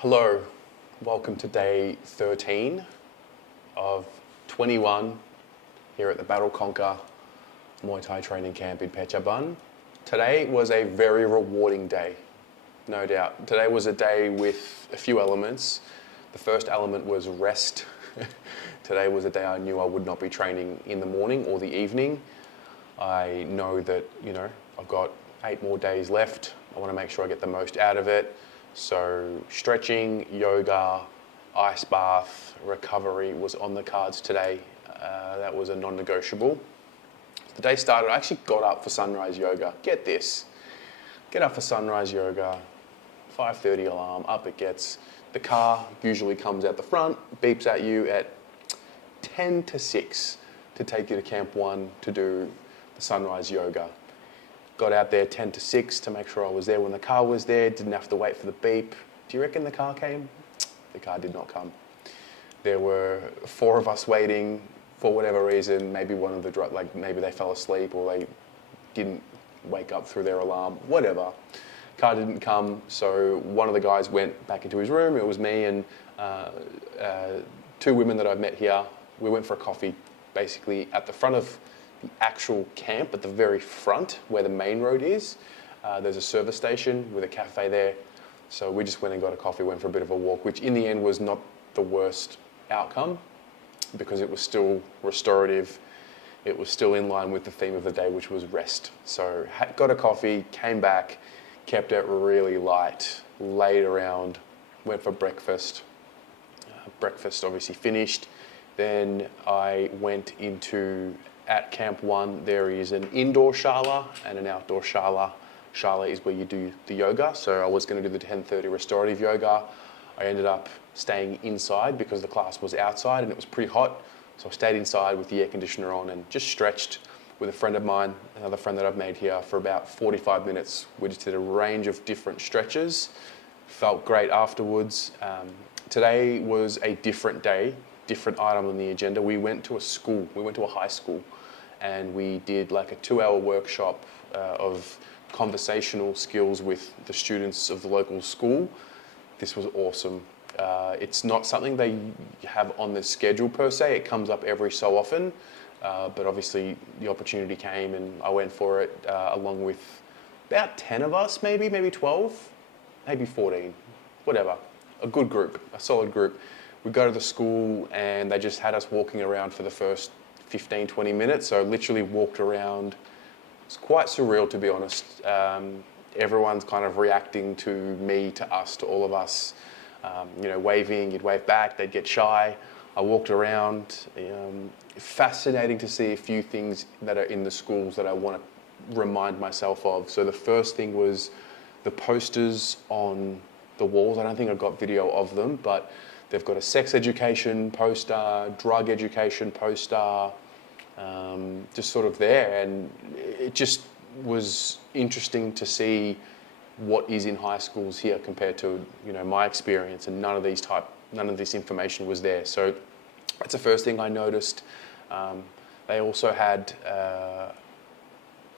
Hello, welcome to day 13 of 21 here at the Battle Conquer Muay Thai training camp in Phetchabun. Today was a very rewarding day, no doubt. Today was a day with a few elements. The first element was rest. Today was a day I knew I would not be training in the morning or the evening. I know that, I've got 8 more days left. I want to make sure I get the most out of it. So stretching, yoga, ice bath, recovery was on the cards today. That was a non-negotiable. The day started, I actually got up for sunrise yoga. Get this, get up for sunrise yoga, 5:30 alarm, up it gets. The car usually comes out the front, beeps at you at 10 to 6 to take you to Camp 1 to do the sunrise yoga. Got out there 10 to 6 to make sure I was there when the car was there, didn't have to wait for the beep. Do you reckon the car came? The car did not come. There were 4 of us waiting for whatever reason. Maybe one of the, maybe they fell asleep or they didn't wake up through their alarm, whatever. Car didn't come, so one of the guys went back into his room. It was me and 2 women that I've met here. We went for a coffee basically at the front of the actual camp, at the very front where the main road is. There's a service station with a cafe there. So we just went and got a coffee, went for a bit of a walk, which in the end was not the worst outcome because it was still restorative. It was still in line with the theme of the day, which was rest. So got a coffee, came back, kept it really light, laid around, went for breakfast. Breakfast obviously finished. Then I went into, at Camp 1, there is an indoor shala and an outdoor shala. Shala is where you do the yoga. So I was going to do the 10:30 restorative yoga. I ended up staying inside because the class was outside and it was pretty hot. So I stayed inside with the air conditioner on and just stretched with a friend of mine, another friend that I've made here, for about 45 minutes. We just did a range of different stretches. Felt great afterwards. Today was a different day, different item on the agenda. We went to a school, we went to a high school, and we did like a 2-hour workshop of conversational skills with the students of the local school. This was awesome. It's not something they have on the schedule per se. It comes up every so often, but obviously the opportunity came and I went for it along with about 10 of us, maybe 12, maybe 14, whatever. A good group, a solid group. We go to the school and they just had us walking around for the first 15, 20 minutes. So literally walked around. It's quite surreal, to be honest. Everyone's kind of reacting to me, to us, to all of us. Waving, you'd wave back, they'd get shy. I walked around. Fascinating to see a few things that are in the schools that I want to remind myself of. So the first thing was the posters on the walls. I don't think I've got video of them, but they've got a sex education poster, drug education poster, just sort of there. And it just was interesting to see what is in high schools here compared to, my experience, and none of this information was there. So that's the first thing I noticed. They also had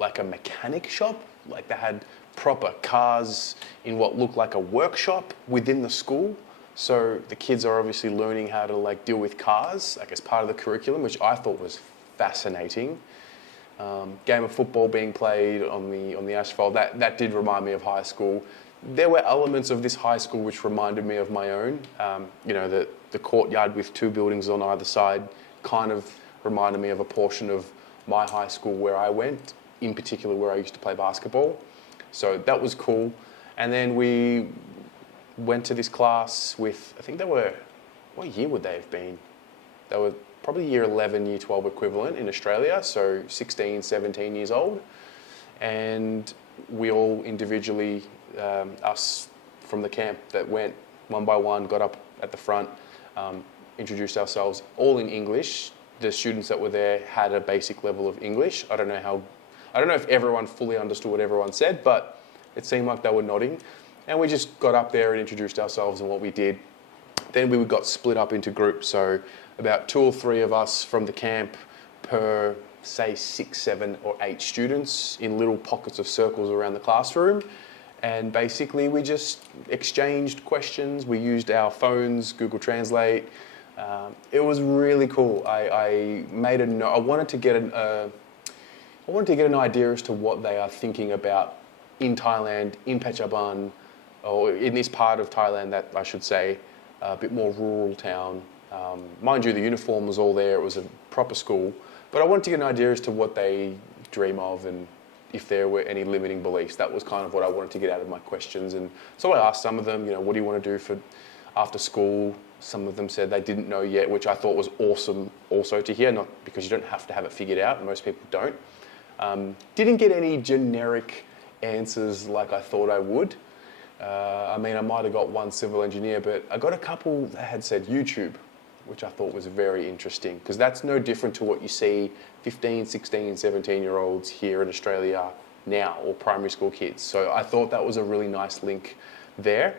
like a mechanic shop, like they had proper cars in what looked like a workshop within the school. So the kids are obviously learning how to deal with cars, as part of the curriculum, which I thought was fascinating. Game of football being played on the asphalt, that did remind me of high school. There were elements of this high school which reminded me of my own. The courtyard with 2 buildings on either side kind of reminded me of a portion of my high school where I went, in particular where I used to play basketball. So that was cool. And then we went to this class with, I think they were, what year would they have been? They were probably year 11, year 12 equivalent in Australia, so 16, 17 years old. And we all individually, us from the camp that went one by one, got up at the front, introduced ourselves, all in English. The students that were there had a basic level of English. I don't know if everyone fully understood what everyone said, but it seemed like they were nodding. And we just got up there and introduced ourselves and what we did. Then we got split up into groups. So about 2 or 3 of us from the camp per, say, 6, 7 or 8 students in little pockets of circles around the classroom. And basically we just exchanged questions. We used our phones, Google Translate. It was really cool. I wanted to get an idea as to what they are thinking about in Thailand, in Phetchabun, or in this part of Thailand that I should say, a bit more rural town. Mind you, the uniform was all there. It was a proper school. But I wanted to get an idea as to what they dream of and if there were any limiting beliefs. That was kind of what I wanted to get out of my questions. And so I asked some of them, what do you want to do for after school? Some of them said they didn't know yet, which I thought was awesome also to hear, not because you don't have to have it figured out. Most people don't. Didn't get any generic answers like I thought I would. I might have got one civil engineer, but I got a couple that had said YouTube, which I thought was very interesting because that's no different to what you see 15, 16, 17-year-olds here in Australia now, or primary school kids. So I thought that was a really nice link there.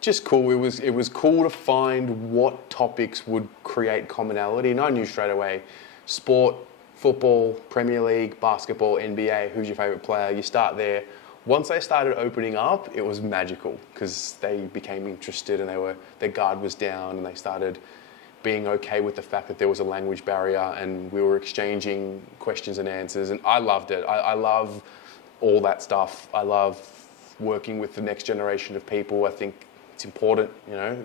Just cool. It was cool to find what topics would create commonality. And I knew straight away, sport, football, Premier League, basketball, NBA, who's your favorite player? You start there. Once they started opening up, it was magical because they became interested and their guard was down and they started being okay with the fact that there was a language barrier and we were exchanging questions and answers, and I loved it. I love all that stuff. I love working with the next generation of people. I think it's important,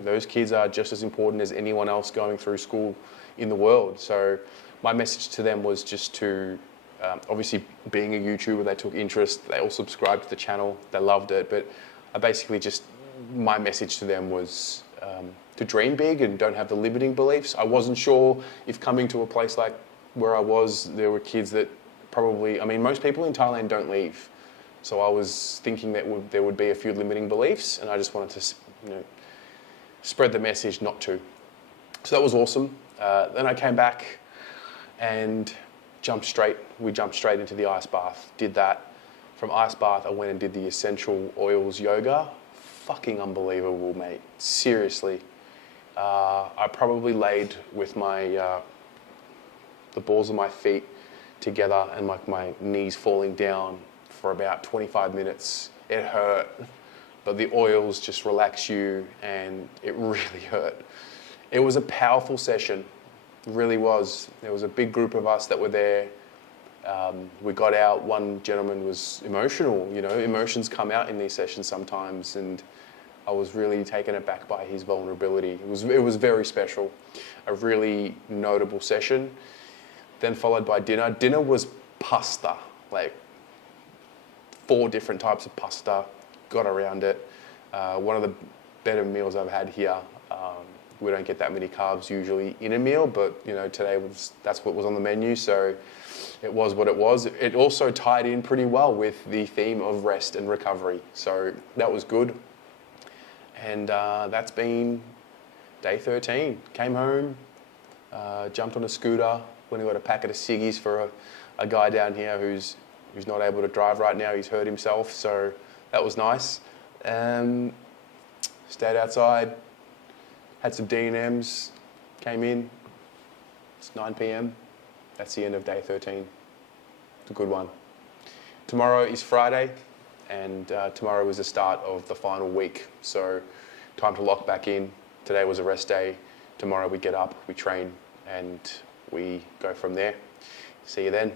those kids are just as important as anyone else going through school in the world. So my message to them was just to, obviously being a YouTuber, they took interest, they all subscribed to the channel, they loved it, but my message to them was to dream big and don't have the limiting beliefs. I wasn't sure if coming to a place like where I was, there were kids that probably, most people in Thailand don't leave. So I was thinking that there would be a few limiting beliefs, and I just wanted to spread the message not to. So that was awesome. Then I came back and we jumped straight into the ice bath. Did that. From ice bath, I went and did the essential oils yoga. Fucking unbelievable, mate. Seriously. I probably laid with the balls of my feet together and my knees falling down for about 25 minutes. It hurt, but the oils just relax you and it really hurt. It was a powerful session. It really was. There was a big group of us that were there. We got out. One gentleman was emotional. Emotions come out in these sessions sometimes, and I was really taken aback by his vulnerability. It was very special. A really notable session. Then followed by dinner. Dinner was pasta, like 4 different types of pasta. Got around it. One of the better meals I've had here. We don't get that many carbs usually in a meal, but today that's what was on the menu, so it was what it was. It also tied in pretty well with the theme of rest and recovery, so that was good. And that's been day 13. Came home, jumped on a scooter, went and got a packet of ciggies for a guy down here who's not able to drive right now. He's hurt himself, so that was nice. Stayed outside. Had some D&Ms, came in, it's 9 p.m. That's the end of day 13. It's a good one. Tomorrow is Friday, and tomorrow is the start of the final week. So time to lock back in. Today was a rest day. Tomorrow we get up, we train, and we go from there. See you then.